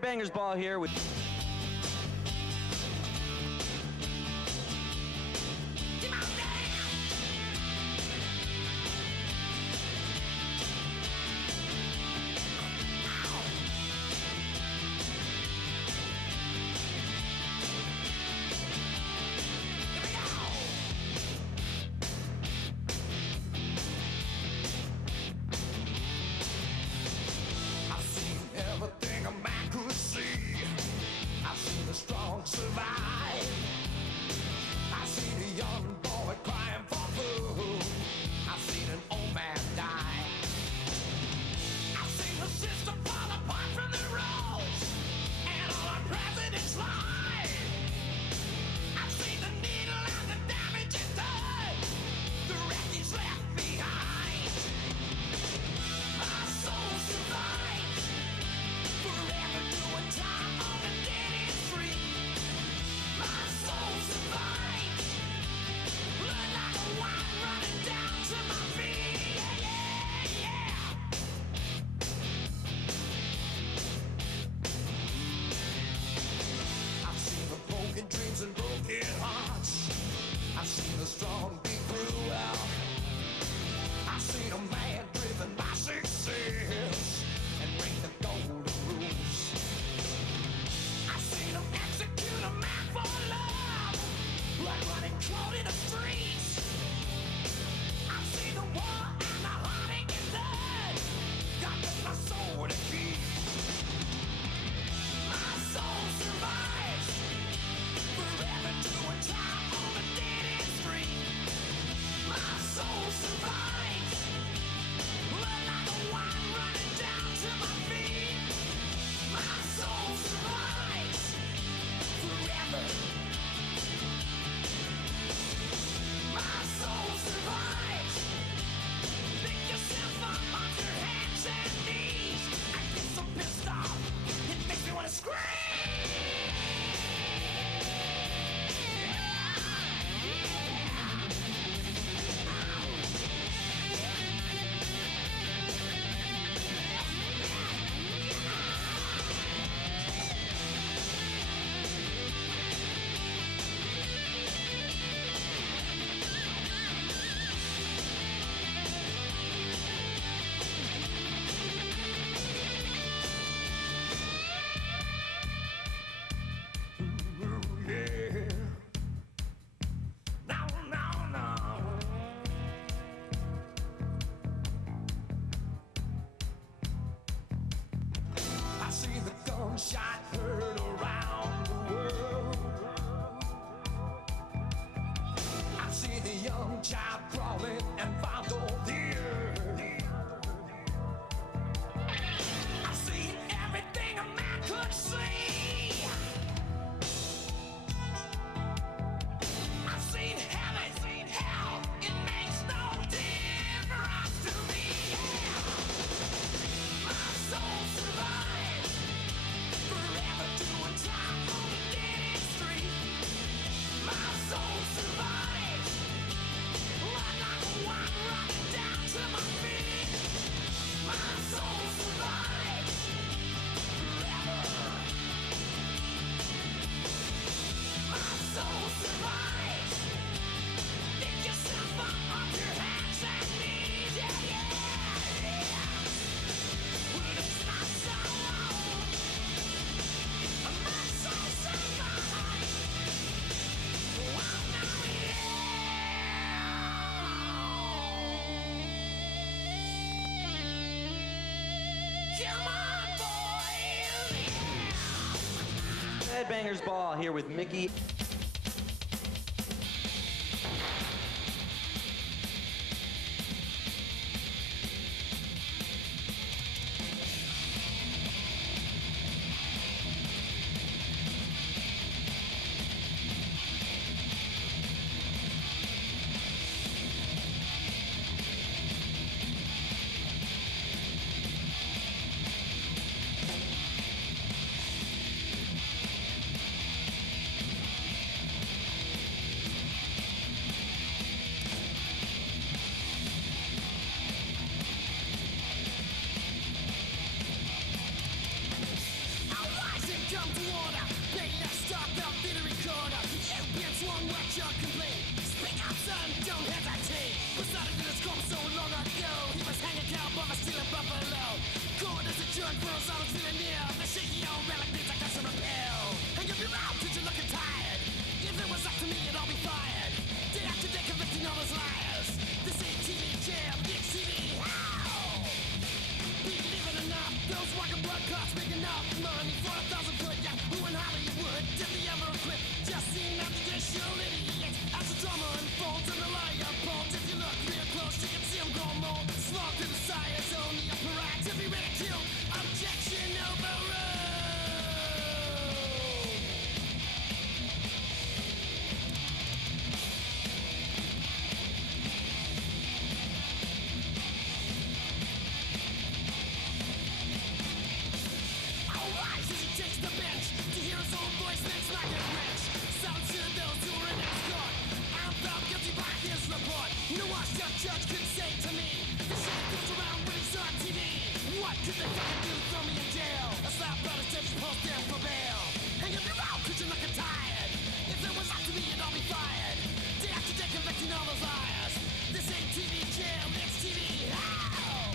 Headbangers Ball here with... Headbangers Ball here with Mickey. Sure, for us all, it's feeling near. The shaky old relic needs a customer pill. And if you're out, cause you're looking tired. If it was up to me, you'd all be fired. Day after day, convicting all those liars. This ain't TV jam, it's TV. How? Believe it or not, those walking blood clots make enough money for 1,000 foot yacht. Who in Hollywood did the ever quit? Just seen after this show, idiot. As the drama unfolds and the liar bolts. If you look real close, you can see him grow mold. Slog through the sire zone, the upper right to be ridiculed. Objection overruled. All rise as he takes the bench to hear his own voice, then smack it rich. Sound to those who are in his court. I'm found guilty by his report. No washed up judge could say to me, the shit goes around when he's on TV. What could they fucking do? Throw me in jail. A slap out of stage post there for bail. And if you're out, cause you're looking tired. If it was up to me, you'd all be fired. Day after day convicting all those liars. This ain't TV jail, it's TV. How?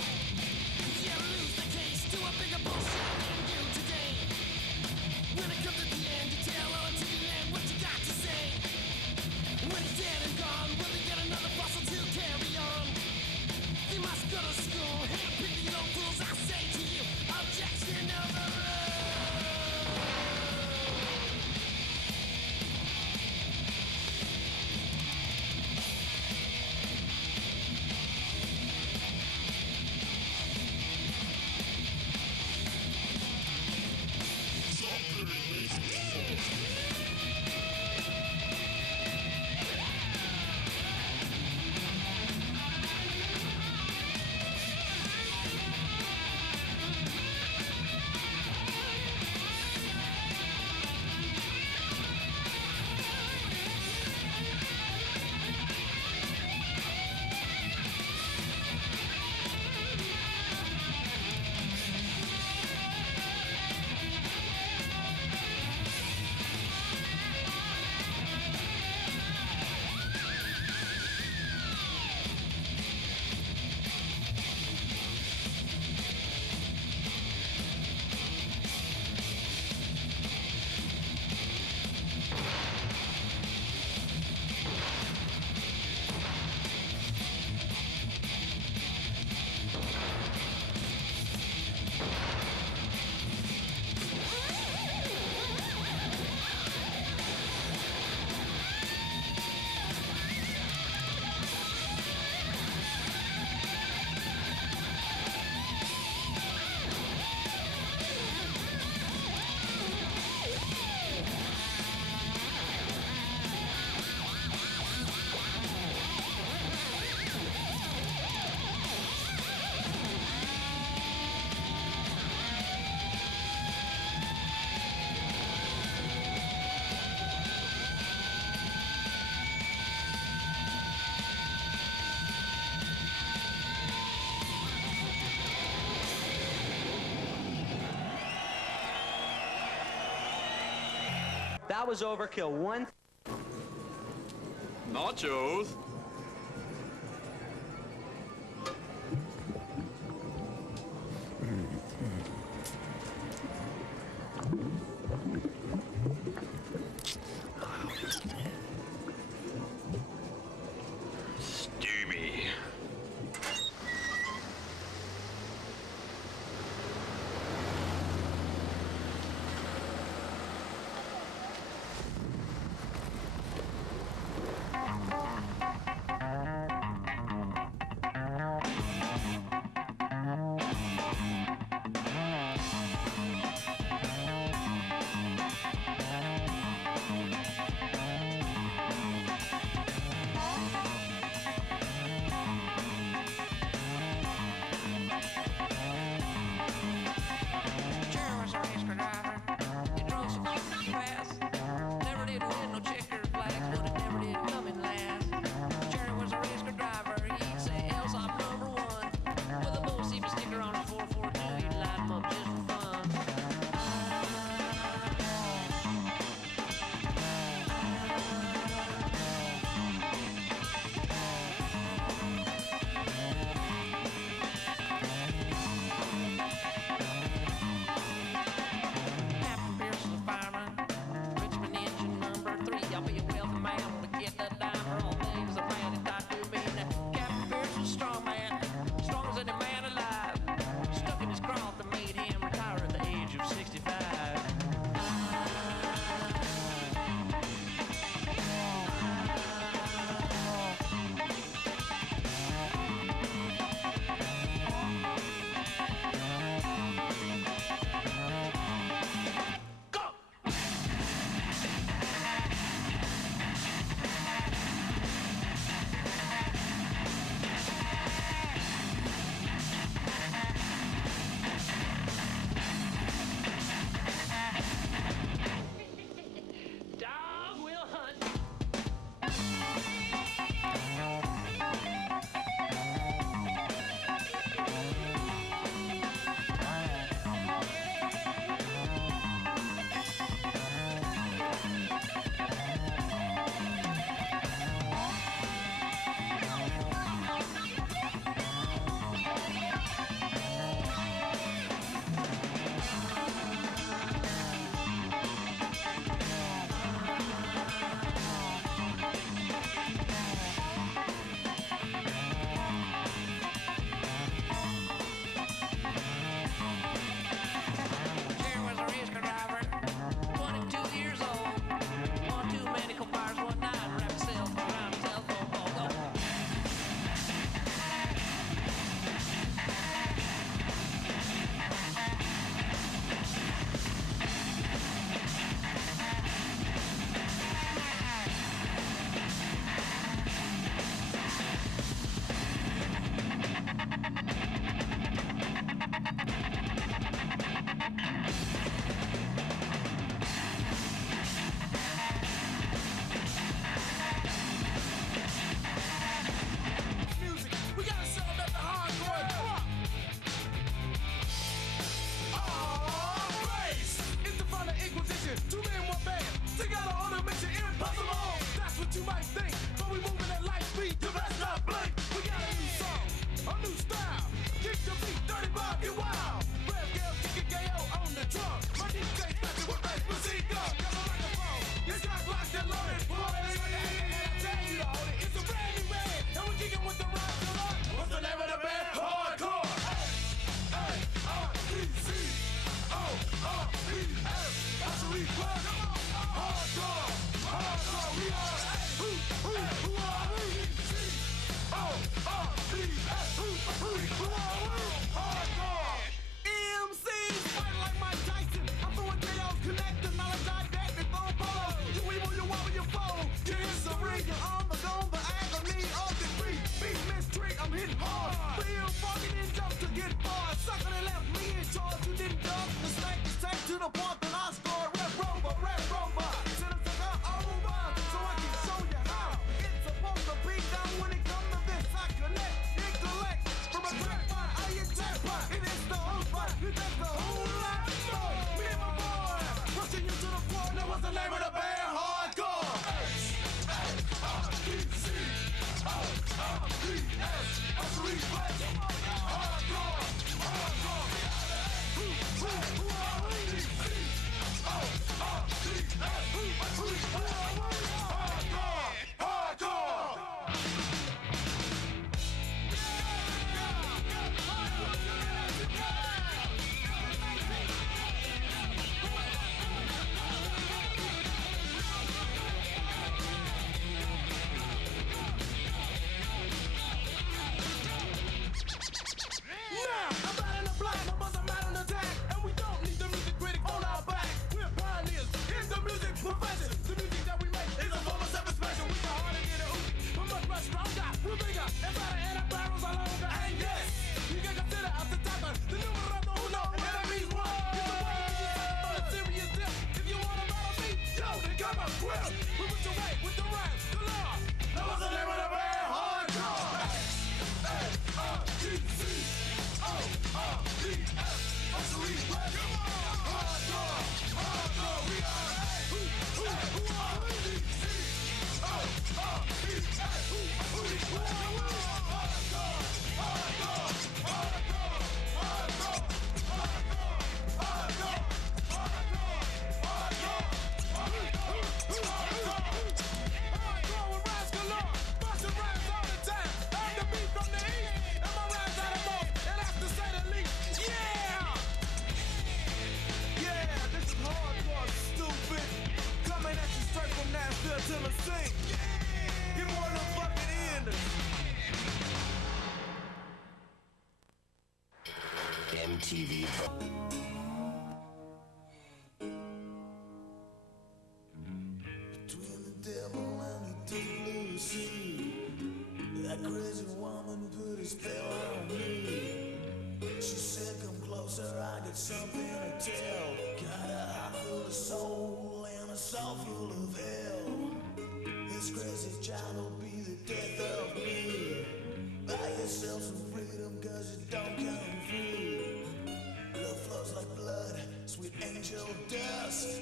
You lose the case to a bigger bullshit than you today. When it comes at the end, you tell all TV land what you got to say. When he's dead and gone, will they get another fossil to carry on? They must go to school, handpick the old fools, I say to you, objection overruled. That was overkill. One. Nachos? Steamy. I'll be a wealthy man when I get that dime for all things a man had died to me. Now, Captain Pierce was a strong man, strong as any man alive. Stuck in his craw that made him retire at the age of 65. Dog will hunt. There was a risk driver, 22 years old. One too many co-fires one night, wrapped himself around a telephone pole. Go. Music, we gotta celebrate the hardcore. Race is the final inquisition. Two men, one band, together on a mission impossible. That's what you might think, but we moving at light speed. The rest not blink. We got a new song, a new style. Kick the beat, 30 Bob, get wild. Red girl, kick a KO on the drum. My DJ snapping with bass, proceed go. Got a microphone, it's got blocks and loaded. Boys, I tell you to hold it. It's a brand new band, and we kicking with the rock. What's the name of the band? Hardcore. A-R-E-C-O-R-E-S. That's what we play. Hardcore. Hardcore. We are. Who are we? C-O-R-E-S. Who are we? Hardcore. MCs fight like Mike Tyson. I'm throwing KOs, connecting, knowledge didactic, phone polo. You evil, you want your phone. Your history, your arm, the dome, the agony of defeat. Beat mistreat, I'm hitting hard. Feel fucking in jump to get far. Sucker that left me in charge, you didn't dunk. The snake is taken to the point that I scored. Rap rover, rap rover. Send a sucker over, so I can show you how it's supposed to be done. When it comes to this, I connect, intellect. From a track pot, I attack pot. It is the whole pot, it takes the whole lot. Me and my boy, rushing you to the floor. That was the name of the band, Hardcore. H-A-R-D-C-O-R-E-S. That's what we play. Hardcore. Hardcore. Who are we? C-O-R-E-S. Who are we? Hardcore. Hardcore. Now, I'm out in the block, my buzz, I'm out on attack. And we don't need the music critic on our back. We're pioneers in the music profession. The music that we make is a form of self-expression. We can hardly get a hoot, but much stronger. We're bigger and better, and our barrels are longer. And yes, you can consider us the top of the numero uno. Enemies one. It's a way to get on a serious dip. If you want to battle me, yo, then come up quick. We put your way with the rhymes, the law. That was the name of the band, Hardcore. H-A-R-D-C-O-R-E-S. That's what we play. Hardcore. Hardcore. We are. Who are we? C-O-R-E-S. Who are we? Hardcore. Hardcore. Hardcore. Hardcore. Hardcore. Hardcore. Hardcore. Hardcore. her till her sink. Give her one of them fucking enders. MTV. Between the devil and the deep blue sea, that crazy woman put a spell on me. She said, come closer, I got something to tell. Got a heart full of soul and a soul full of hell. This crazy child will be the death of me. Buy yourself some freedom, cause it don't come free. Love flows like blood, sweet angel dust.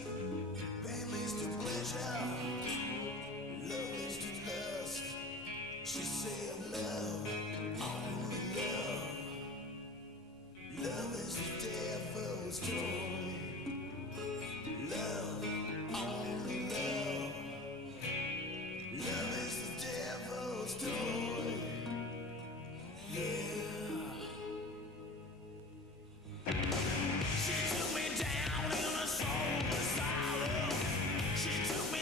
Pain leads to pleasure, love leads to lust. She said love, only love. Love is the devil's toy. Love, only love. Love is the devil's toy. Yeah. She took me down in a soul asylum. She took me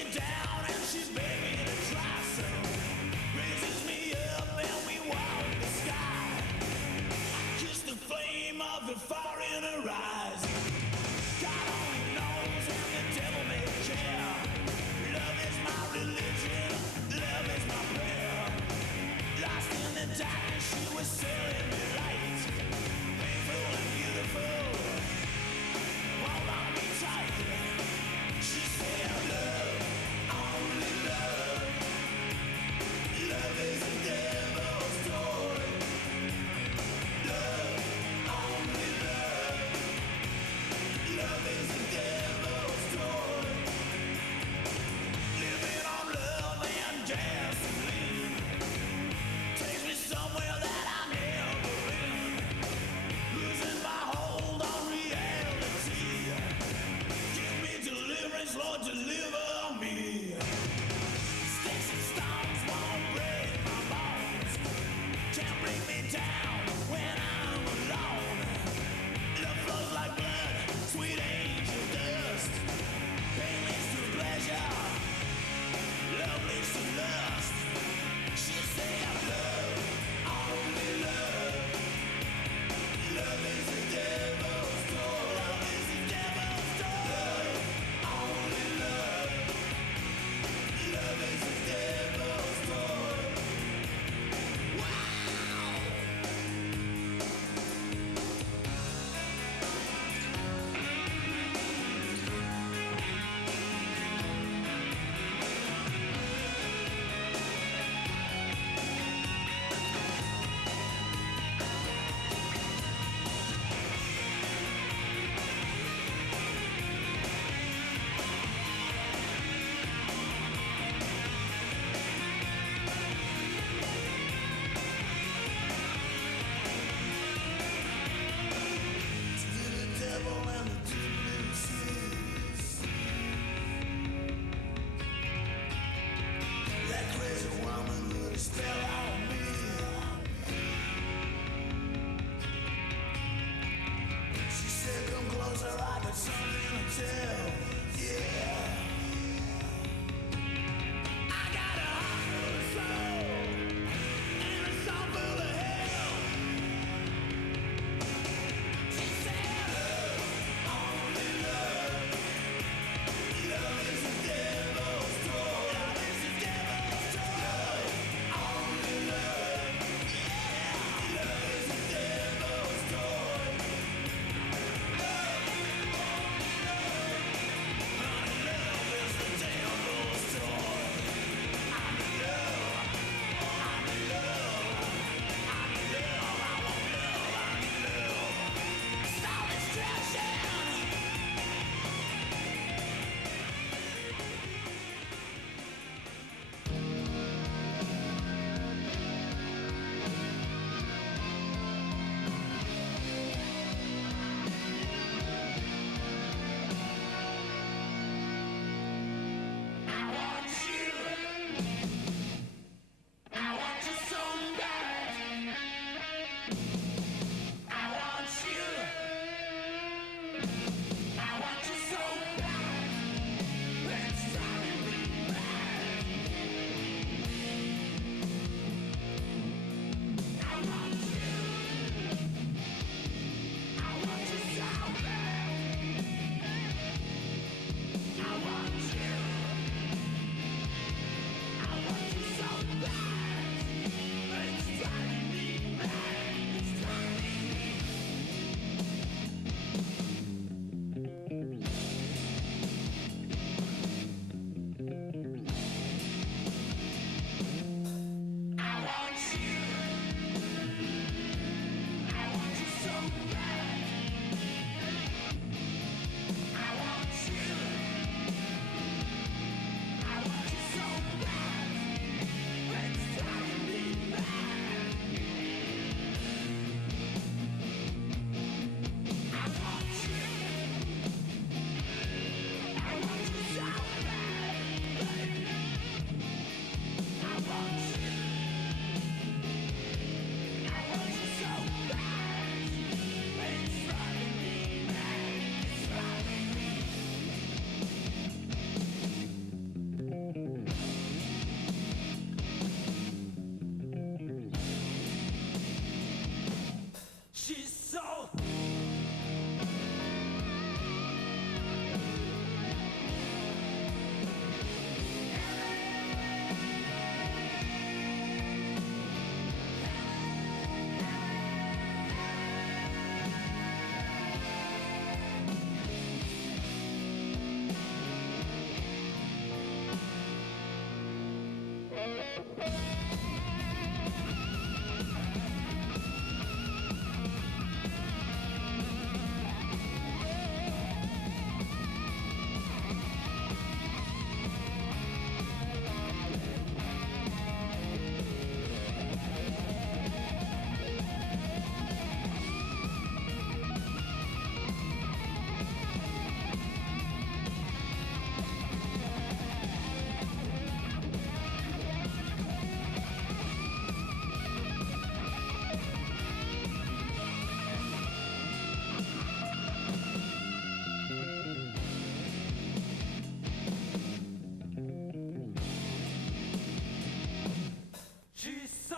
She's so.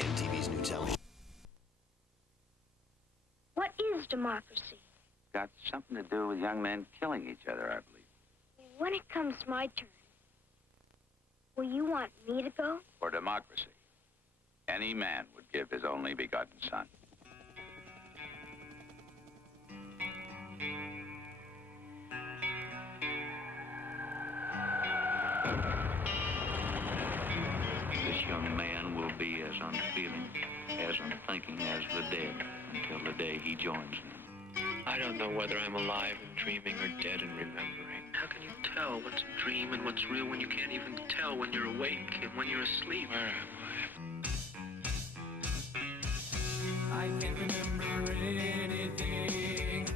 MTV's new television. What is democracy? Got something to do with young men killing each other, I believe. When it comes my turn, will you want me to go? For democracy, any man would give his only begotten son. This young man will be as unfeeling, as unthinking as the dead until the day he joins them. I don't know whether I'm alive and dreaming or dead and remembering. How can you tell what's a dream and what's real when you can't even tell when you're awake and when you're asleep? Where am I can't remember anything.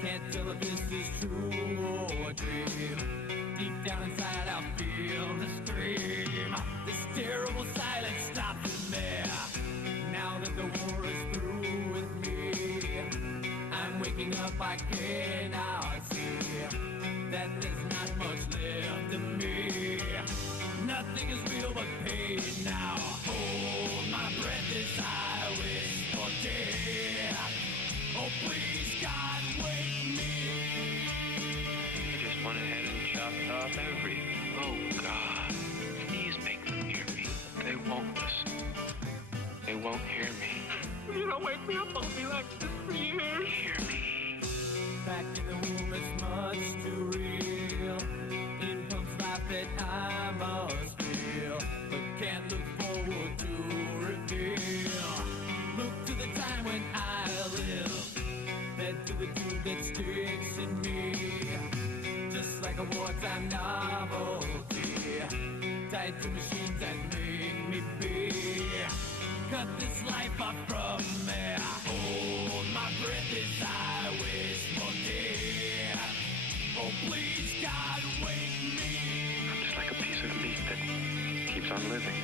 Can't tell if this is true or a dream. Deep down inside, I feel the scream. This terrible silence stops in there. Now that the war is through with me, I'm waking up, I cannot see that there's not much left of me. Nothing is real but pain now. Hold my breath as I wish for death. Oh, please, God, wake me. I just went ahead and chopped off everything. Oh, God. Please make them hear me. They won't listen. They won't hear me. If you don't wake me up, I'll be like this for years. Hear me. Back in the womb, it's much too real. In pumps life that I must feel, but can't look forward to reveal. Look to the time when I live, then to the truth that sticks in me. Just like a wartime novelty, tied to machines that make me be. Cut this life off from me. Hold my breath as I wish for death. Oh, please, God, wake me. I'm just like a piece of meat that keeps on living.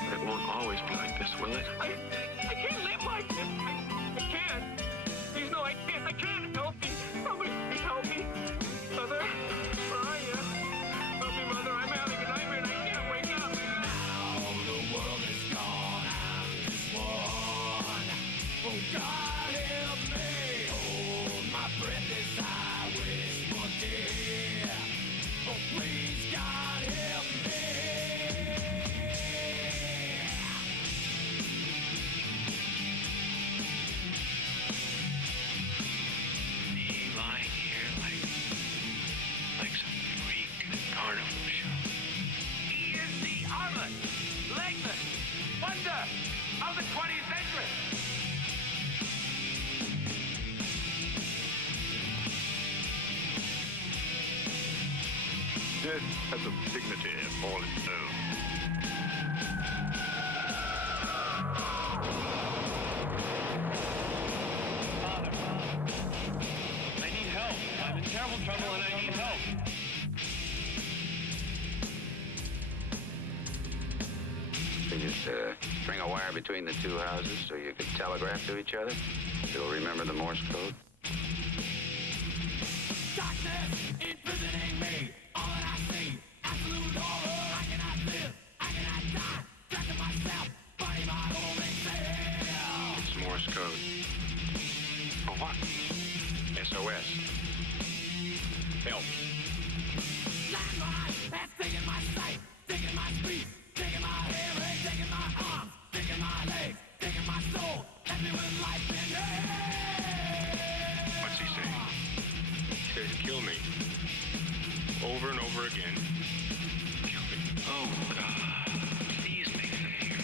But it won't always be like this, will it? I can't live like this. I can't. Please, no, I can't. I can't. Help me. Somebody help me. Mother, where are you? Help me, Mother. I'm having a nightmare and I can't wake up. Now the world is gone, I'm just one. Oh, God, help me. Hold my breath as I wish for death. Oh, please, God, help me. Me lying here like some freak in a carnival show. He is the Arlen, legless wonder of the 20th century. Death has a dignity all its own. Father, I need help. trouble and I need help. They just string a wire between the two houses so you could telegraph to each other. You'll remember the Morse code. Darkness imprisoning me. All that I see, absolute horror. I cannot live, I cannot die. Trapped in myself, fighting my only fear. It's Morse code. For what? SOS. Help. Landmine has taken my sight, taken my speech, taken my hearing, taken my arms, taken my legs, taken my soul. Left me with life in it. What's he saying? He says kill me. Over and over again. Kill me. Oh, God. Please make them hear me.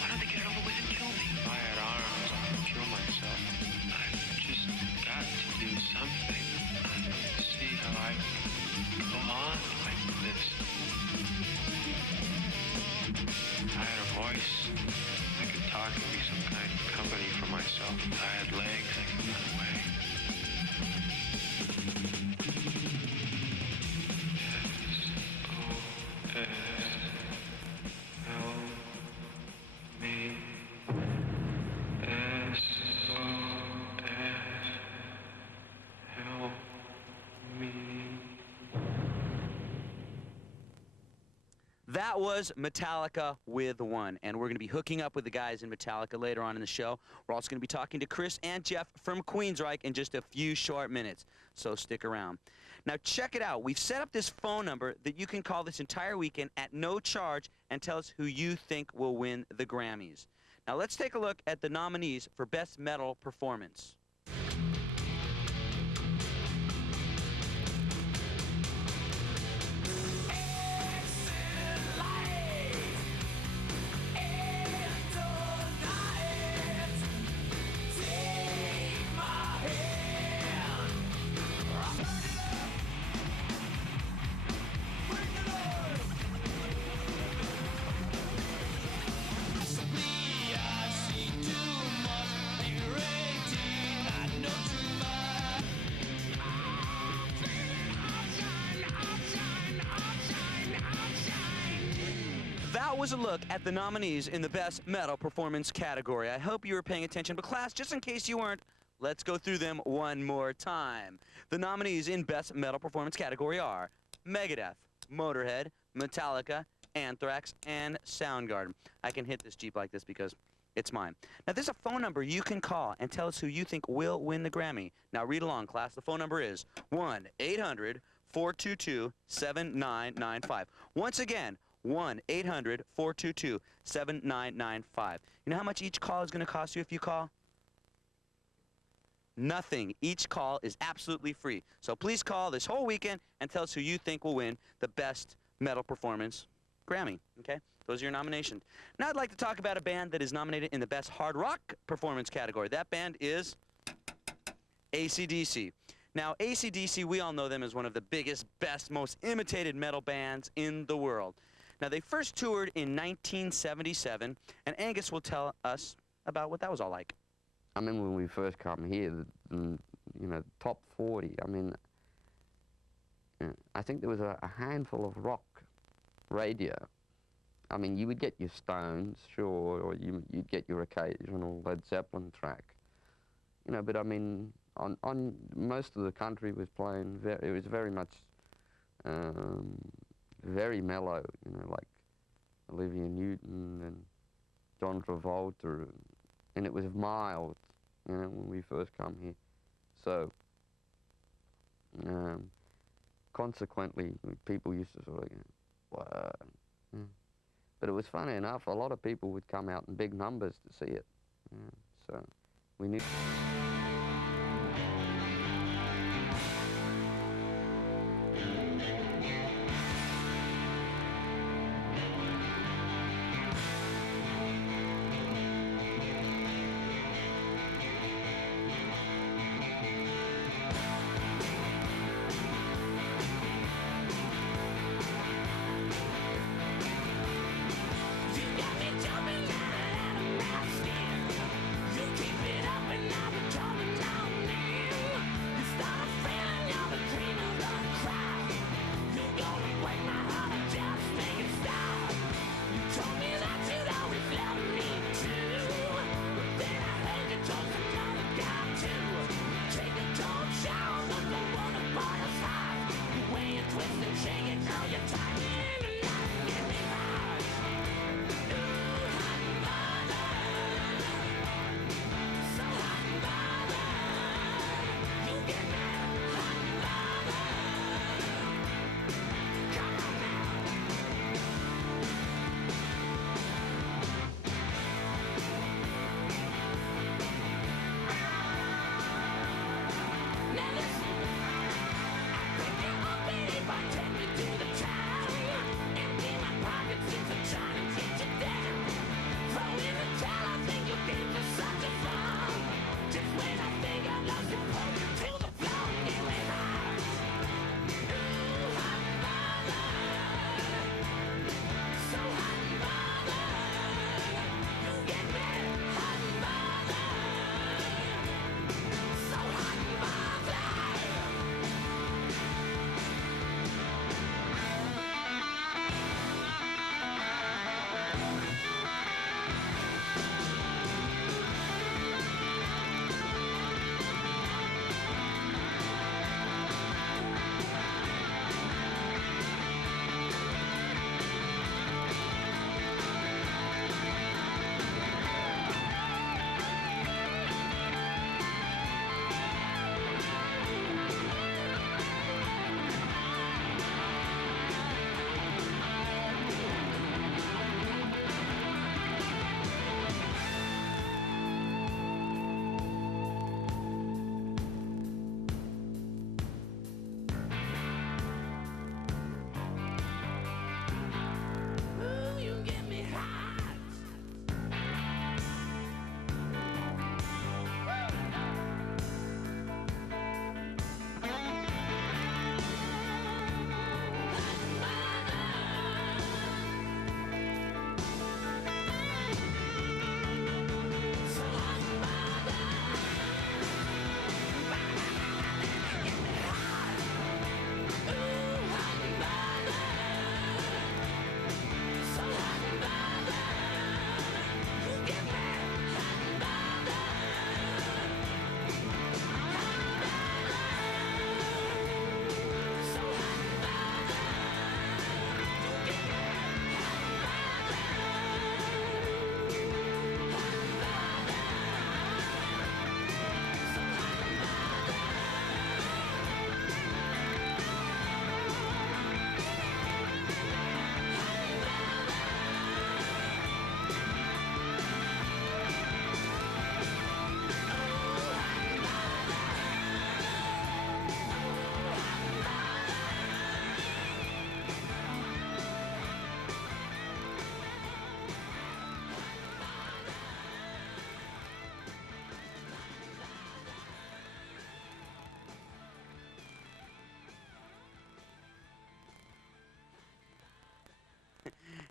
Why don't they get it over with and kill me? If I had arms, I would kill myself. I've just got to do something. I don't see how I can go on like this. I had a voice. I could talk and be some kind of company for myself. I had legs. I could run away. Help me. Help me. That was Metallica with One, and we're going to be hooking up with the guys in Metallica later on in the show. We're also going to be talking to Chris and Jeff from Queensryche in just a few short minutes, so stick around. Now check it out. We've set up this phone number that you can call this entire weekend at no charge and tell us who you think will win the Grammys. Now let's take a look at the nominees for Best Metal Performance. That was a look at the nominees in the Best Metal Performance category. I hope you were paying attention, but class, just in case you weren't, let's go through them one more time. The nominees in Best Metal Performance category are Megadeth, Motorhead, Metallica, Anthrax, and Soundgarden. I can hit this Jeep like this because it's mine. Now, there's a phone number you can call and tell us who you think will win the Grammy. Now, read along, class. The phone number is 1-800-422-7995. Once again, 1-800-422-7995. You know how much each call is going to cost you if you call? Nothing. Each call is absolutely free. So please call this whole weekend and tell us who you think will win the Best Metal Performance Grammy. Okay? Those are your nominations. Now I'd like to talk about a band that is nominated in the Best Hard Rock Performance category. That band is AC/DC. Now, AC/DC, we all know them as one of the biggest, best, most imitated metal bands in the world. Now, they first toured in 1977, and Angus will tell us about what that was all like. I mean, when we first come here, you know, top 40, I mean, I think there was a handful of rock radio. I mean, you would get your Stones, sure, or you'd get your occasional Led Zeppelin track. You know, but I mean, on most of the country was playing, it was very much, very mellow, you know, like Olivia Newton and John Travolta, and it was mild, you know, when we first come here. So, consequently, people used to sort of, wow. But it was funny enough, a lot of people would come out in big numbers to see it. So, we knew.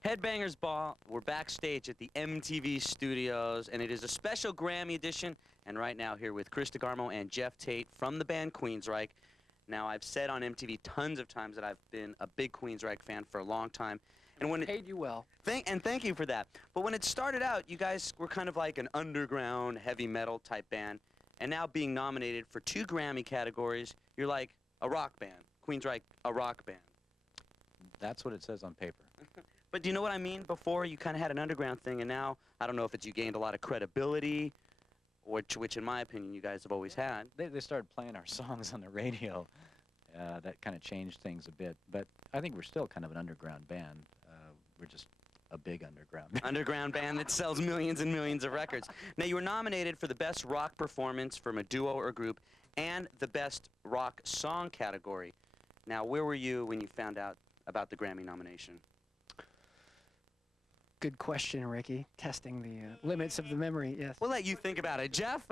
Headbangers Ball, we're backstage at the MTV studios, and it is a special Grammy edition. And right now, here with Chris DeGarmo and Jeff Tate from the band Queensryche. Now, I've said on MTV tons of times that I've been a big Queensryche fan for a long time. And when it paid you well. Thank you for that. But when it started out, you guys were kind of like an underground heavy metal type band. And now being nominated for 2 Grammy categories, you're like a rock band. Queensryche, a rock band. That's what it says on paper. But do you know what I mean? Before, you kind of had an underground thing, and now, I don't know if it's you gained a lot of credibility, which in my opinion, you guys have always had. They started playing our songs on the radio. That kind of changed things a bit. But I think we're still kind of an underground band. We're just a big underground band. Underground band that sells millions and millions of records. Now, you were nominated for the Best Rock Performance from a Duo or Group and the Best Rock Song category. Now, where were you when you found out about the Grammy nomination? Good question, Ricky. Testing the limits of the memory, yes. We'll let you think about it. Jeff?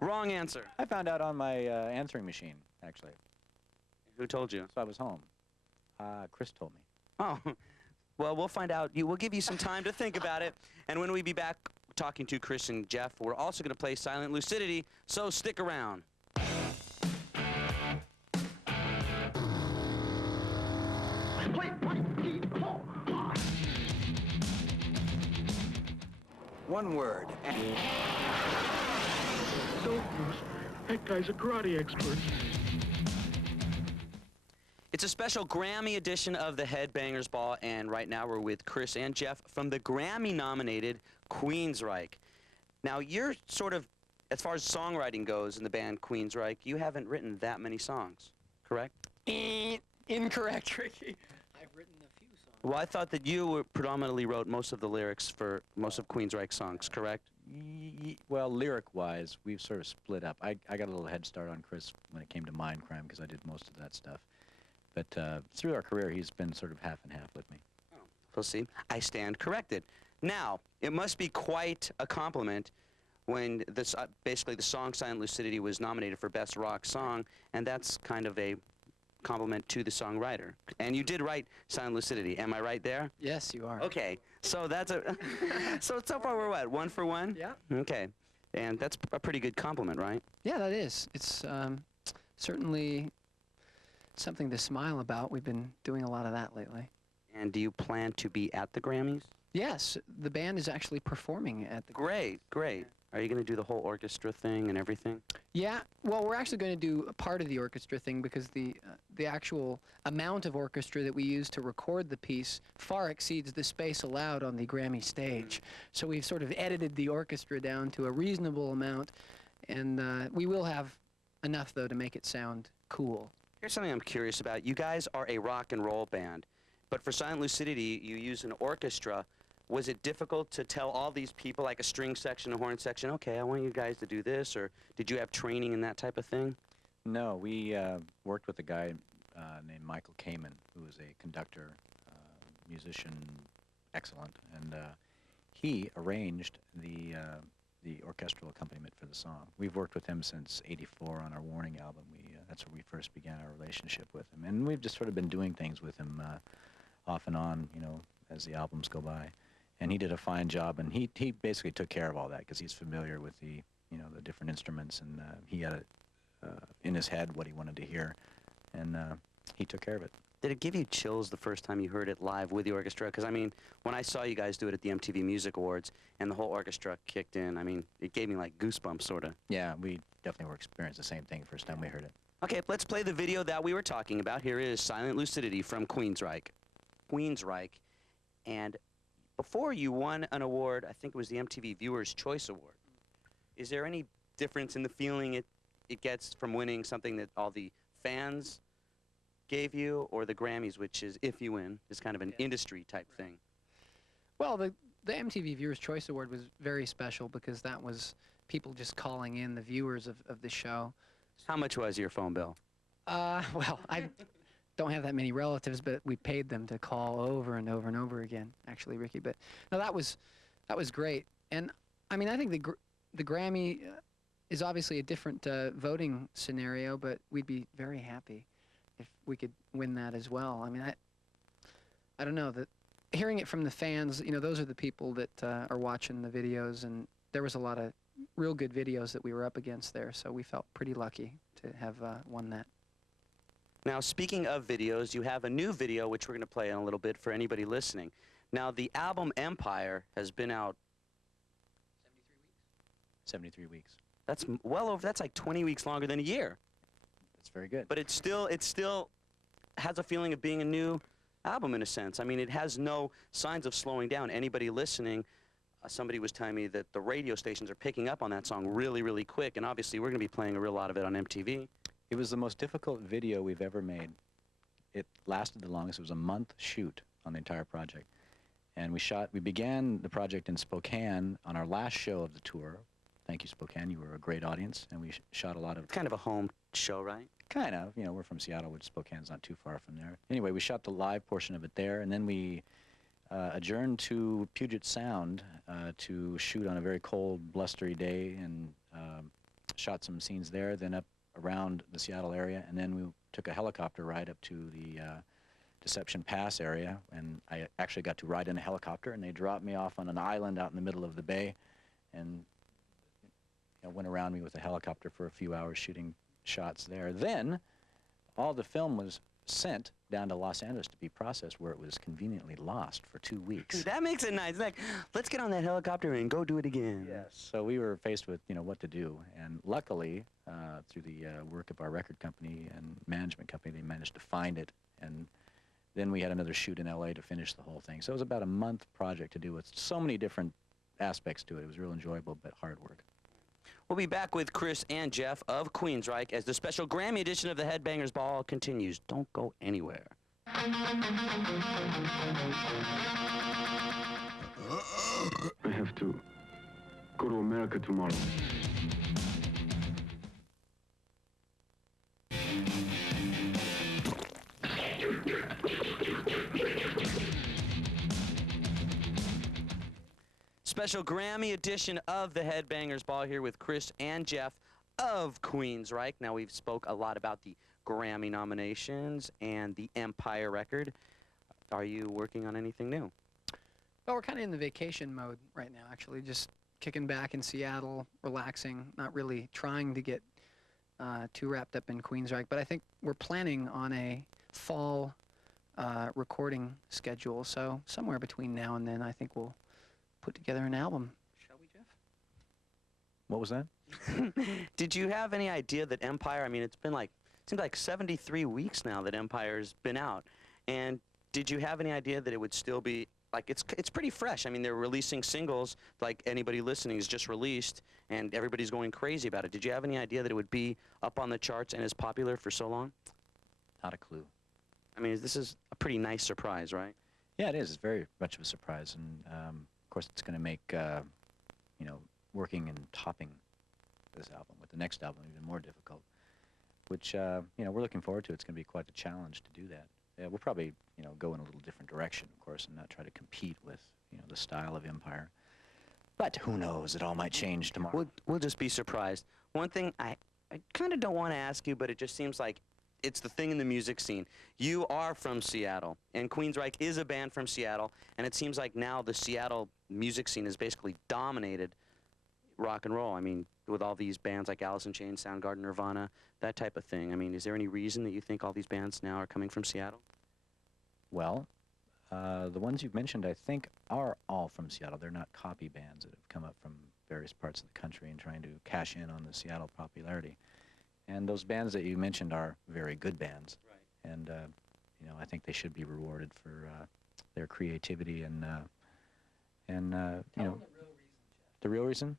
Wrong answer. I found out on my answering machine, actually. Who told you? So I was home. Chris told me. Oh, well, we'll find out. We'll give you some time to think about it. And when we be back talking to Chris and Jeff, we're also going to play Silent Lucidity, so stick around. One word. So, that guy's a karate expert. It's a special Grammy edition of the Headbangers Ball, and right now we're with Chris and Jeff from the Grammy-nominated Queensryche. Now, you're sort of, as far as songwriting goes in the band Queensryche, you haven't written that many songs, correct? Incorrect, Ricky. I've written a few songs. Well, I thought that you predominantly wrote most of the lyrics for most of Queensryche songs, correct? Well, lyric-wise, we've sort of split up. I got a little head start on Chris when it came to Mindcrime because I did most of that stuff. But through our career, he's been sort of half and half with me. Oh, we'll see. I stand corrected. Now, it must be quite a compliment when this, basically the song Silent Lucidity was nominated for Best Rock Song, and that's kind of a compliment to the songwriter. And you did write Silent Lucidity. Am I right there? Yes, you are. Okay. So that's a... so far we're what, 1 for 1? Yeah. Okay. And that's a pretty good compliment, right? Yeah, that is. It's certainly something to smile about. We've been doing a lot of that lately. And do you plan to be at the Grammys? Yes, the band is actually performing at the Great, great. Are you going to do the whole orchestra thing and everything? Yeah, well, we're actually going to do a part of the orchestra thing because the actual amount of orchestra that we use to record the piece far exceeds the space allowed on the Grammy stage. So we've sort of edited the orchestra down to a reasonable amount, and we will have enough, though, to make it sound cool. Here's something I'm curious about. You guys are a rock and roll band, but for Silent Lucidity, you use an orchestra. Was it difficult to tell all these people, like a string section, a horn section, okay, I want you guys to do this, or did you have training in that type of thing? No, we worked with a guy named Michael Kamen, who is a conductor, musician, excellent, and he arranged the orchestral accompaniment for the song. We've worked with him since '84 on our Warning album. That's where we first began our relationship with him, and we've just sort of been doing things with him off and on, you know, as the albums go by. And he did a fine job, and he basically took care of all that because he's familiar with the, you know, the different instruments, and he had it in his head what he wanted to hear, and he took care of it. Did it give you chills the first time you heard it live with the orchestra? Because, I mean, when I saw you guys do it at the MTV Music Awards and the whole orchestra kicked in, I mean, it gave me like goosebumps, sort of. Yeah, we definitely were experiencing the same thing the first time we heard it. Okay, let's play the video that we were talking about. Here is Silent Lucidity from Queensryche. Queensryche. And before you won an award, I think it was the MTV Viewers' Choice Award. Is there any difference in the feeling it gets from winning something that all the fans gave you, or the Grammys, which is, if you win, is kind of an industry type thing? Well, the MTV Viewers' Choice Award was very special because that was people just calling in, the viewers of the show. How much was your phone bill? Well, I don't have that many relatives, but we paid them to call over and over and over again, actually, Ricky. But no, that was great. And I mean, I think the Grammy is obviously a different voting scenario, but we'd be very happy if we could win that as well. I mean, I don't know, hearing it from the fans, you know, those are the people that are watching the videos, and there was a lot of real good videos that we were up against there, so we felt pretty lucky to have won that. Now, speaking of videos, you have a new video which we're going to play in a little bit for anybody listening. Now, the album Empire has been out 73 weeks. That's well over. That's like 20 weeks longer than a year. That's very good. But it still has a feeling of being a new album in a sense. I mean, it has no signs of slowing down. Anybody listening, somebody was telling me that the radio stations are picking up on that song really, really quick, and obviously we're going to be playing a real lot of it on MTV. It was the most difficult video we've ever made. It lasted the longest. It was a month shoot on the entire project. And we began the project in Spokane on our last show of the tour. Thank you, Spokane. You were a great audience, and we shot a lot of... Kind of a home show, right? Kind of. You know, we're from Seattle, which Spokane's not too far from there. Anyway, we shot the live portion of it there, and then we adjourned to Puget Sound to shoot on a very cold, blustery day, and shot some scenes there, then up around the Seattle area, and then we took a helicopter ride up to the Deception Pass area, and I actually got to ride in a helicopter, and they dropped me off on an island out in the middle of the bay, and went around me with a helicopter for a few hours shooting shots there. Then all the film was sent down to Los Angeles to be processed, where it was conveniently lost for 2 weeks. That makes it nice. Like, let's get on that helicopter and go do it again. Yes. So we were faced with, what to do. And luckily, through the work of our record company and management company, they managed to find it. And then we had another shoot in LA to finish the whole thing. So it was about a month project to do with so many different aspects to it. It was real enjoyable, but hard work. We'll be back with Chris and Jeff of Queensryche as the special Grammy edition of the Headbangers Ball continues. Don't go anywhere. I have to go to America tomorrow. Special Grammy edition of the Headbangers Ball here with Chris and Jeff of Queensryche. Now, we've spoke a lot about the Grammy nominations and the Empire record. Are you working on anything new? Well, we're kind of in the vacation mode right now, actually. Just kicking back in Seattle, relaxing, not really trying to get too wrapped up in Queensryche. But I think we're planning on a fall recording schedule. So somewhere between now and then, I think we'll put together an album. Shall we, Jeff? What was that? Did you have any idea that Empire, I mean, it seems like 73 weeks now that Empire's been out. And did you have any idea that it would still be, like, it's pretty fresh. I mean, they're releasing singles, like anybody listening is just released, and everybody's going crazy about it. Did you have any idea that it would be up on the charts and as popular for so long? Not a clue. I mean, this is a pretty nice surprise, right? Yeah, it is. It's very much of a surprise. And, of course, it's going to make, working and topping this album with the next album even more difficult, which, we're looking forward to. It's going to be quite a challenge to do that. We'll probably, go in a little different direction, of course, and not try to compete with, the style of Empire. But who knows? It all might change tomorrow. We'll just be surprised. One thing I kind of don't want to ask you, but it just seems like it's the thing in the music scene. You are from Seattle, and Queensryche is a band from Seattle, and it seems like now the Seattle music scene has basically dominated rock and roll. I mean, with all these bands like Alice in Chains, Soundgarden, Nirvana, that type of thing. I mean, is there any reason that you think all these bands now are coming from Seattle? Well, the ones you've mentioned, I think, are all from Seattle. They're not copy bands that have come up from various parts of the country and trying to cash in on the Seattle popularity. And those bands that you mentioned are very good bands. Right. And, I think they should be rewarded for their creativity and the real reason?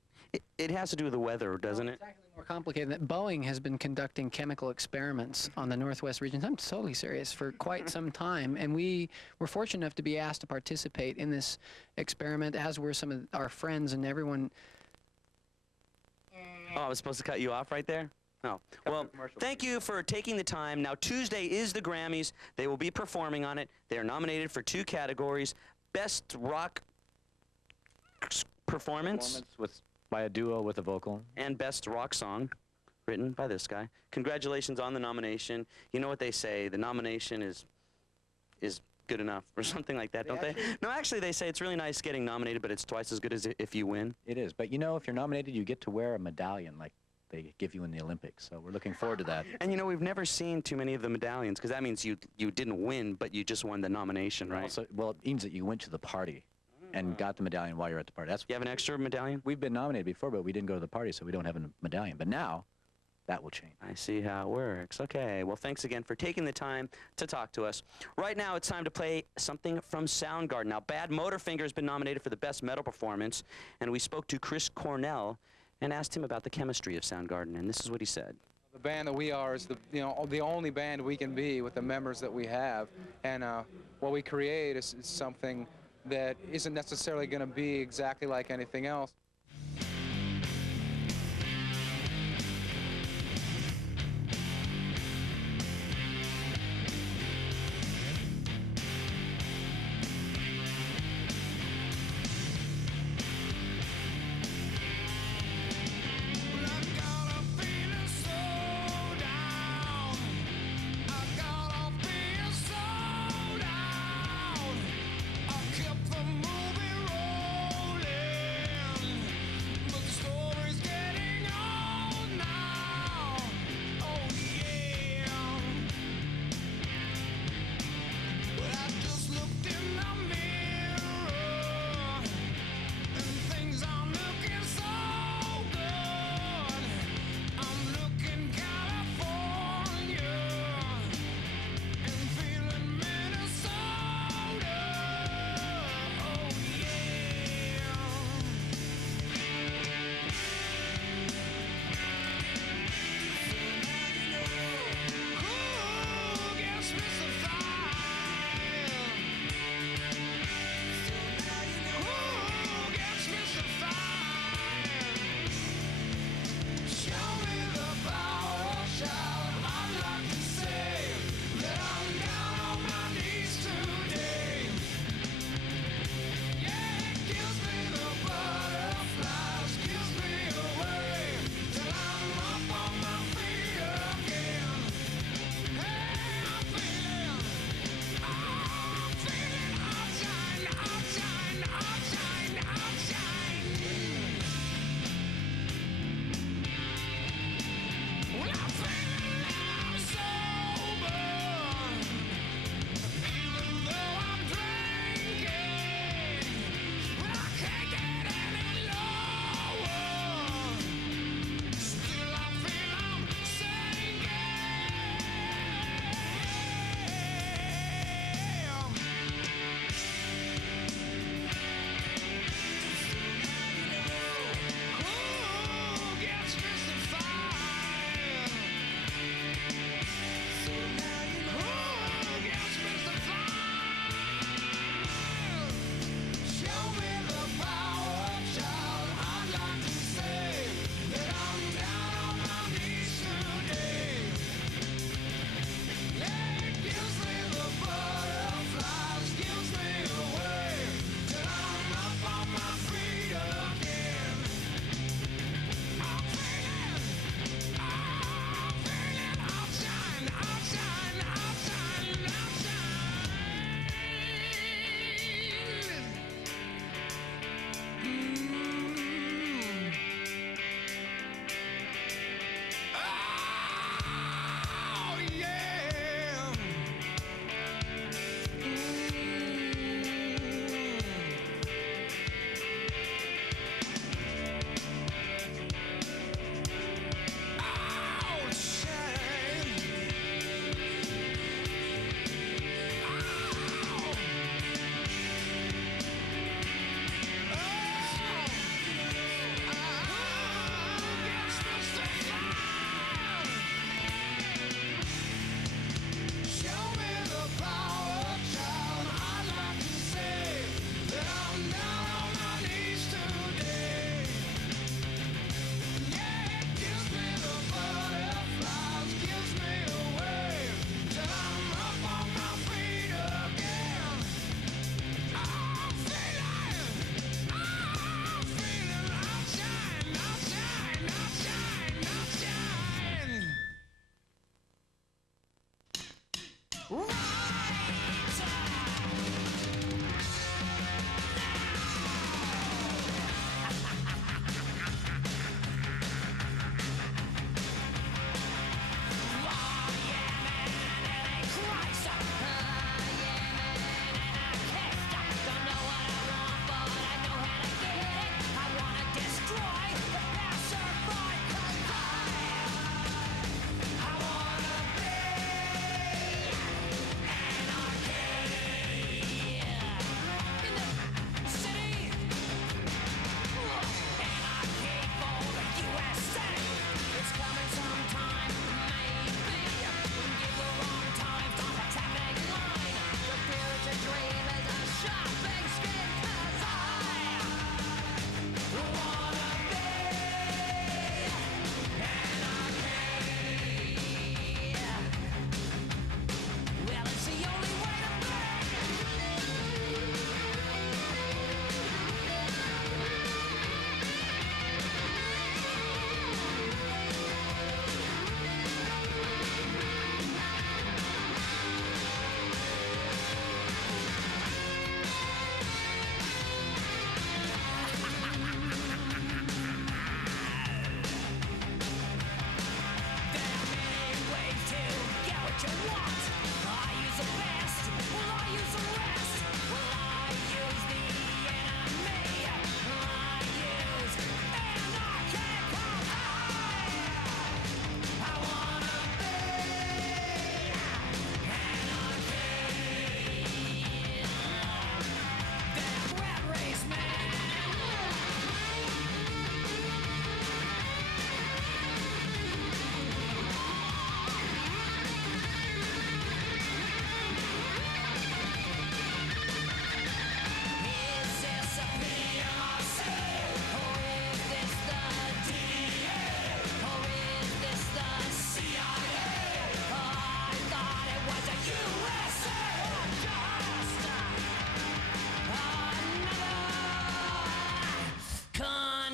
It has to do with the weather, doesn't it? It's actually more complicated than that. Boeing has been conducting chemical experiments on the Northwest regions. I'm totally serious, for quite some time. And we were fortunate enough to be asked to participate in this experiment, as were some of our friends and everyone. Oh, I was supposed to cut you off right there? Oh, well, thank you for taking the time. Now, Tuesday is the Grammys. They will be performing on it. They are nominated for 2 categories: Best Rock Performance by a duo with a vocal, and Best Rock Song, written by this guy. Congratulations on the nomination. You know what they say, the nomination is good enough or something like that, don't they? No, actually, they say it's really nice getting nominated, but it's twice as good as if you win. It is, but you know, if you're nominated, you get to wear a medallion like they give you in the Olympics. So we're looking forward to that. And you know, we've never seen too many of the medallions, because that means you didn't win, but you just won the nomination, right? Also, well, it means that you went to the party and got the medallion while you're at the party. That's you have an extra medallion? We've been nominated before, but we didn't go to the party, so we don't have a medallion. But now, that will change. I see how it works. Okay, well, thanks again for taking the time to talk to us. Right now, it's time to play something from Soundgarden. Now, Bad Motorfinger has been nominated for the Best Metal Performance, and we spoke to Chris Cornell and asked him about the chemistry of Soundgarden, and this is what he said. The band that we are is the only band we can be with the members that we have, and what we create is something that isn't necessarily going to be exactly like anything else.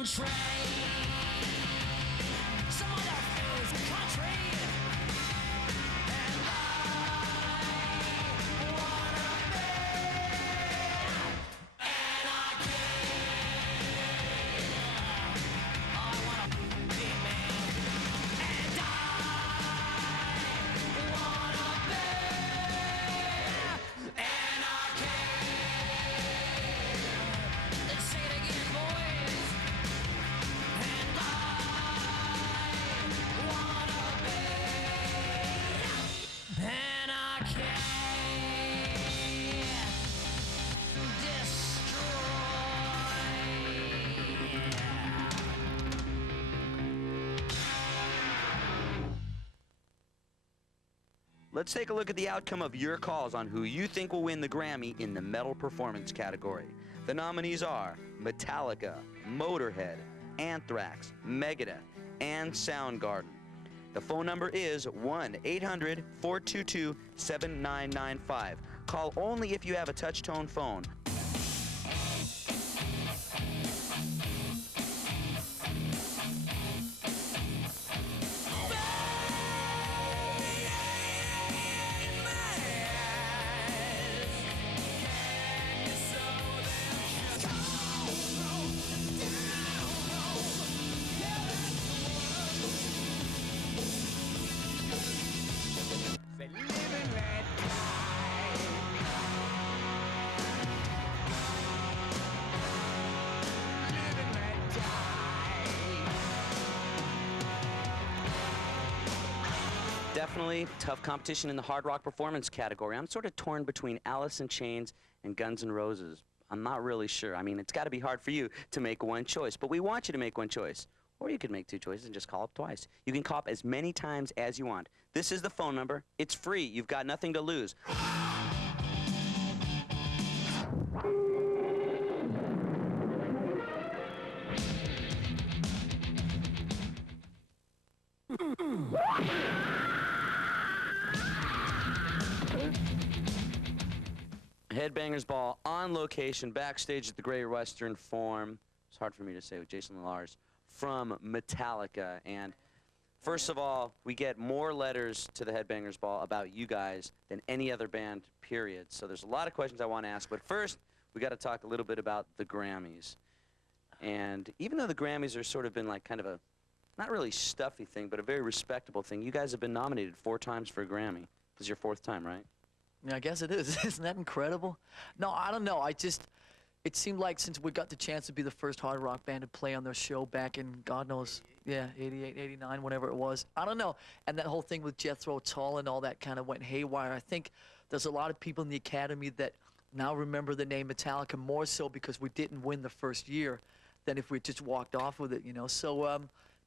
country. Some other fool's country. And I wanna be anarchy. I wanna be me. And I wanna be anarchy. Let's say it again, boys. And I wanna be anarchy. Let's take a look at the outcome of your calls on who you think will win the Grammy in the Metal Performance category. The nominees are Metallica, Motorhead, Anthrax, Megadeth, and Soundgarden. The phone number is 1-800-422-7995. Call only if you have a touch-tone phone. Definitely tough competition in the hard rock performance category. I'm sort of torn between Alice in Chains and Guns N' Roses. I'm not really sure. I mean, it's got to be hard for you to make one choice, but we want you to make one choice. Or you could make two choices and just call up twice. You can call up as many times as you want. This is the phone number. It's free. You've got nothing to lose. Headbangers Ball on location, backstage at the Great Western Forum. It's hard for me to say with Jason Lars from Metallica. And first of all, we get more letters to the Headbangers Ball about you guys than any other band, period. So there's a lot of questions I want to ask. But first, we got to talk a little bit about the Grammys. And even though the Grammys are sort of been like kind of a, not really stuffy thing, but a very respectable thing, you guys have been nominated 4 times for a Grammy. This is your 4th time, right? Yeah, I guess it is. Isn't that incredible? No, I don't know. It seemed like since we got the chance to be the first hard rock band to play on their show back in, God knows, yeah, 88, 89, whenever it was. I don't know. And that whole thing with Jethro Tull and all that kind of went haywire. I think there's a lot of people in the Academy that now remember the name Metallica more so because we didn't win the first year than if we just walked off with it, you know. So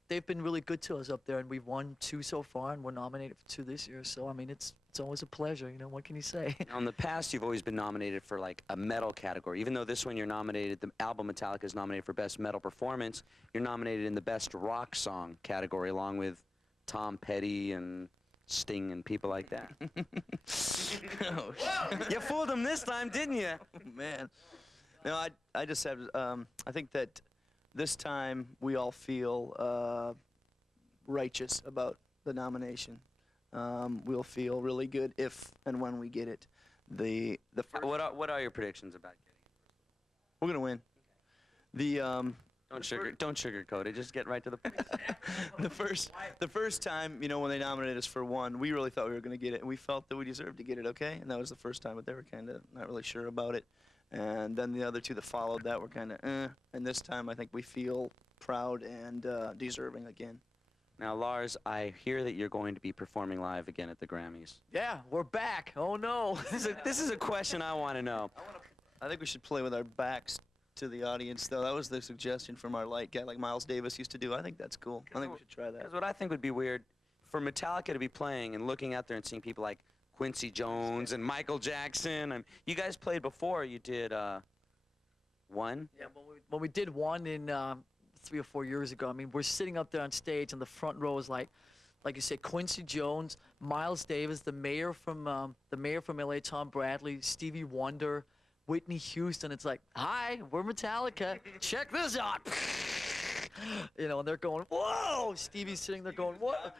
they've been really good to us up there, and we've won 2 so far, and we're nominated for 2 this year. So, I mean, it's always a pleasure, you know, what can you say? Now, in the past, you've always been nominated for, like, a metal category. Even though this one you're nominated, the album Metallica is nominated for Best Metal Performance, you're nominated in the Best Rock Song category, along with Tom Petty and Sting and people like that. Oh, you fooled them this time, didn't you? Man. No, I just have, I think that this time we all feel righteous about the nomination. We'll feel really good if and when we get it. The first, what are your predictions about getting it? we're gonna win. The Don't sugarcoat it. Just get right to the point. the first time, you know, when they nominated us for 1, we really thought we were gonna get it, and we felt that we deserved to get it. Okay, and that was the first time, but they were kind of not really sure about it. And then the other 2 that followed that were kind of and this time I think we feel proud and deserving again. Now, Lars, I hear that you're going to be performing live again at the Grammys. Yeah, we're back. Oh, no. This is a question I want to know. I think we should play with our backs to the audience, though. That was the suggestion from our light guy, like Miles Davis used to do. I think that's cool. I think we should try that. Because what I think would be weird, for Metallica to be playing and looking out there and seeing people like Quincy Jones and Michael Jackson. And you guys played before. You did 1? Yeah, when we did 1 in 3 or 4 years ago, I mean, we're sitting up there on stage, and the front row is like you said, Quincy Jones, Miles Davis, the mayor from LA, Tom Bradley, Stevie Wonder, Whitney Houston. It's like, hi, we're Metallica. Check this out. You know, and they're going, whoa! Stevie's sitting there going, what?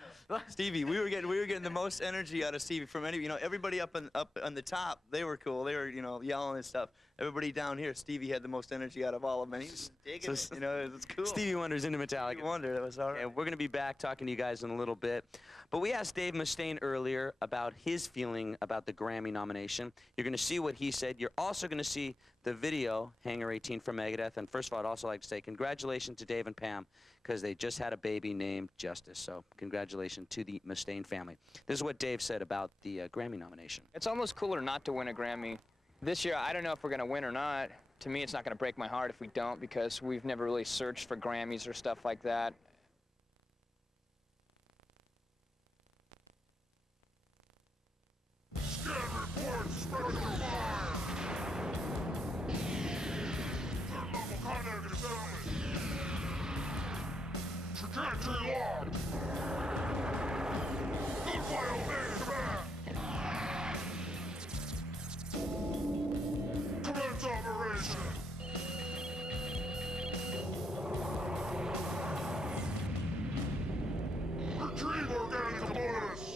Stevie, we were getting the most energy out of Stevie from any. Everybody up on the top, they were cool. They were yelling and stuff. Everybody down here, Stevie had the most energy out of all of them. He was digging it. It's cool. Stevie Wonder's into Metallica. Stevie Wonder, that was all right. And we're going to be back talking to you guys in a little bit. But we asked Dave Mustaine earlier about his feeling about the Grammy nomination. You're going to see what he said. You're also going to see the video, Hangar 18 from Megadeth. And first of all, I'd also like to say congratulations to Dave and Pam, because they just had a baby named Justice. So congratulations to the Mustaine family. This is what Dave said about the Grammy nomination. It's almost cooler not to win a Grammy. This year, I don't know if we're going to win or not. To me, it's not going to break my heart if we don't, because we've never really searched for Grammys or stuff like that. Trajectory locked. Goodbye, Omega back. Commence operation. Retrieve organic components.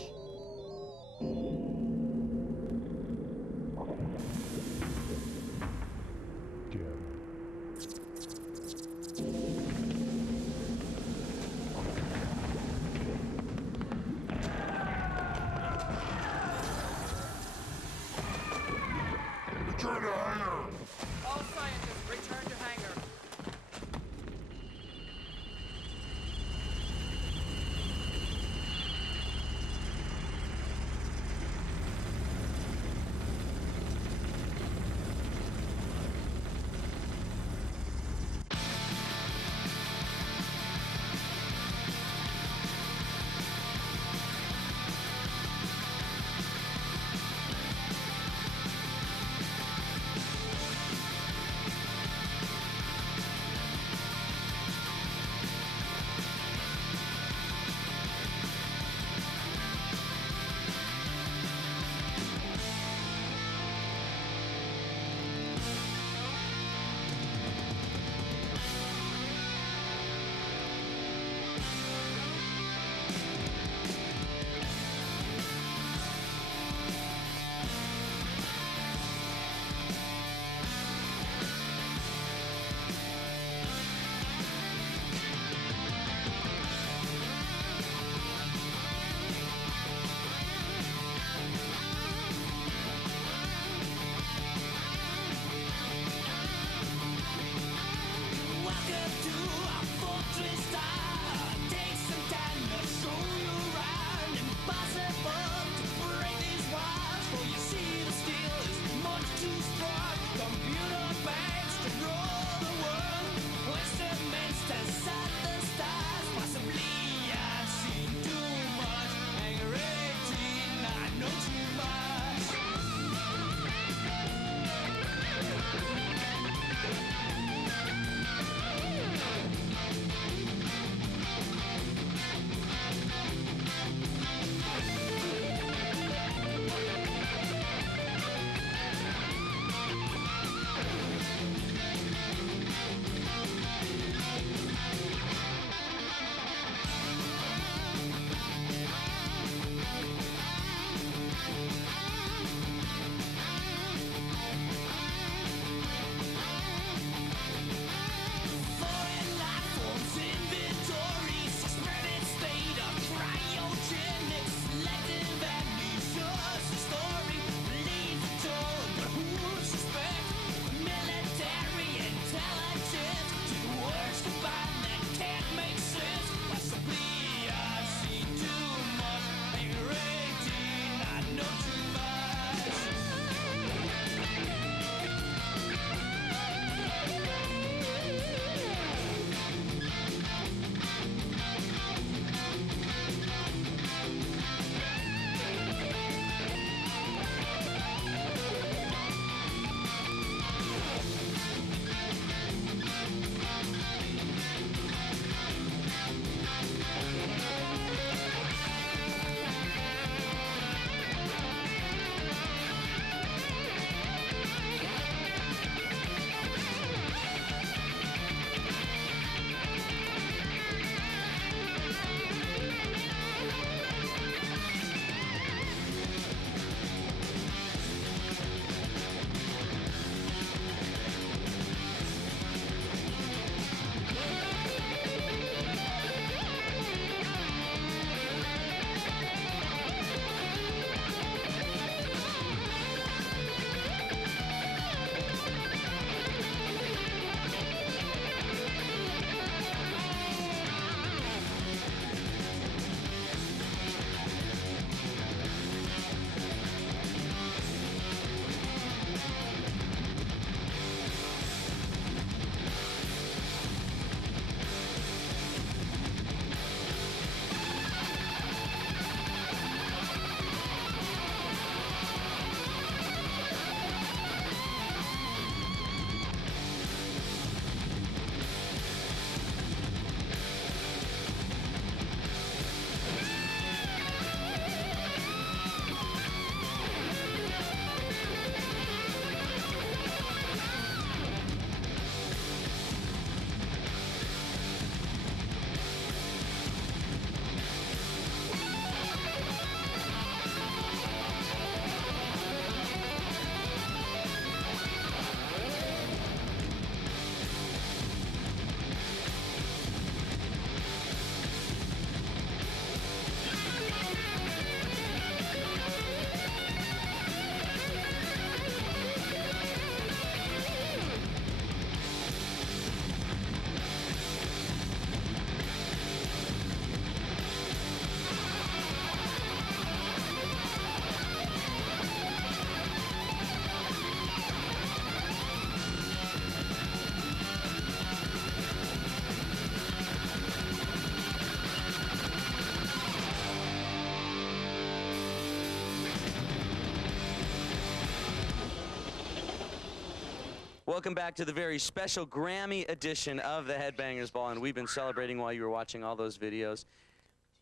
Welcome back to the very special Grammy edition of the Headbangers Ball, and we've been celebrating while you were watching all those videos.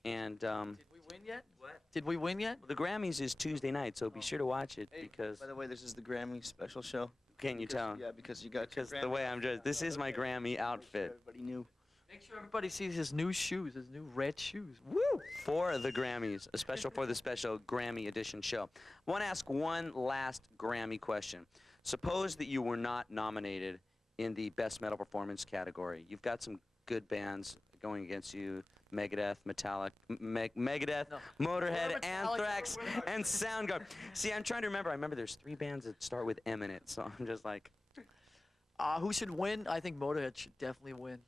And Did we win yet? What? Did we win yet? the Grammys is Tuesday night, so be sure to watch it because. By the way, this is the Grammy special show. Can you tell? Yeah, because you got Because the way I'm dressed, this is my Grammy outfit. Everybody knew. Make sure everybody sees his new shoes, his new red shoes. Woo! For the Grammys, a special for the special Grammy edition show. I want to ask one last Grammy question. Suppose that you were not nominated in the Best Metal Performance category. You've got some good bands going against you. Megadeth, Megadeth, Motorhead, Anthrax, and Soundgarden. See, I'm trying to remember. I remember there's 3 bands that start with M in it, so I'm just like. Who should win? I think Motorhead should definitely win.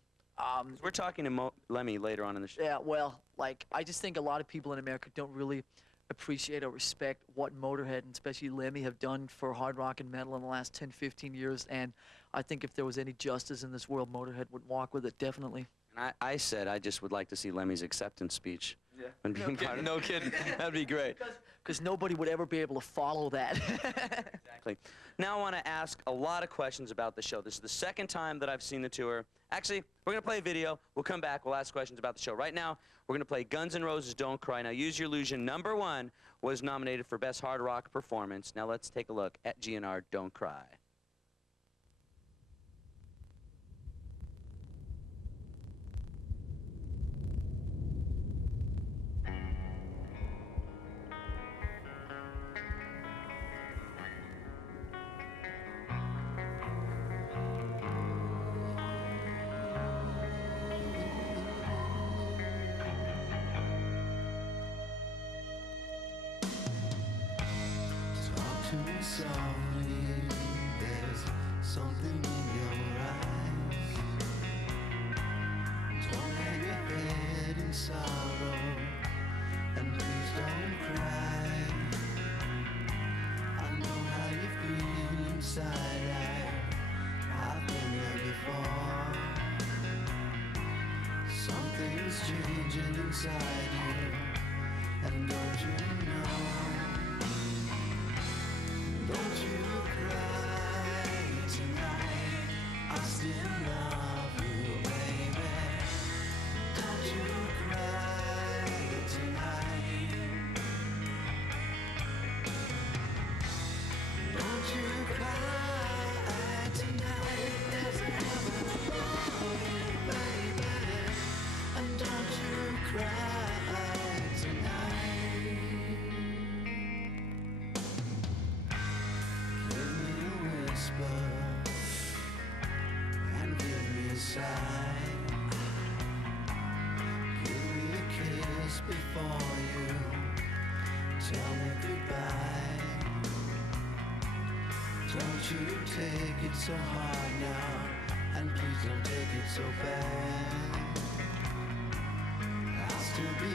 We're talking to Lemmy later on in the show. Yeah, well, like, I just think a lot of people in America don't really appreciate or respect what Motorhead and especially Lemmy have done for hard rock and metal in the last 10, 15 years. And I think if there was any justice in this world, Motorhead would walk with it, definitely. And I said I just would like to see Lemmy's acceptance speech. Yeah. When being part of No kidding. That'd be great. Because nobody would ever be able to follow that. Exactly. Now I want to ask a lot of questions about the show. This is the second time that I've seen the tour. Actually, we're going to play a video. We'll come back. We'll ask questions about the show. Right now, we're going to play Guns N' Roses' Don't Cry. Now, Use Your Illusion, #1, was nominated for Best Hard Rock Performance. Now, let's take a look at GNR Don't Cry. Talk to me softly, there's something in your eyes. Don't hang your head in sorrow, and please don't cry. I know how you feel inside, I've been there before. Something's changing inside you, and don't you know? Don't you cry tonight, I still love you, baby. Don't you cry tonight. Don't you cry tonight, there's a heaven above you, baby. And don't you cry tonight. Give me a whisper and give me a sigh. Give me a kiss before you tell me goodbye. Don't you take it so hard now, and please don't take it so bad. I'll still be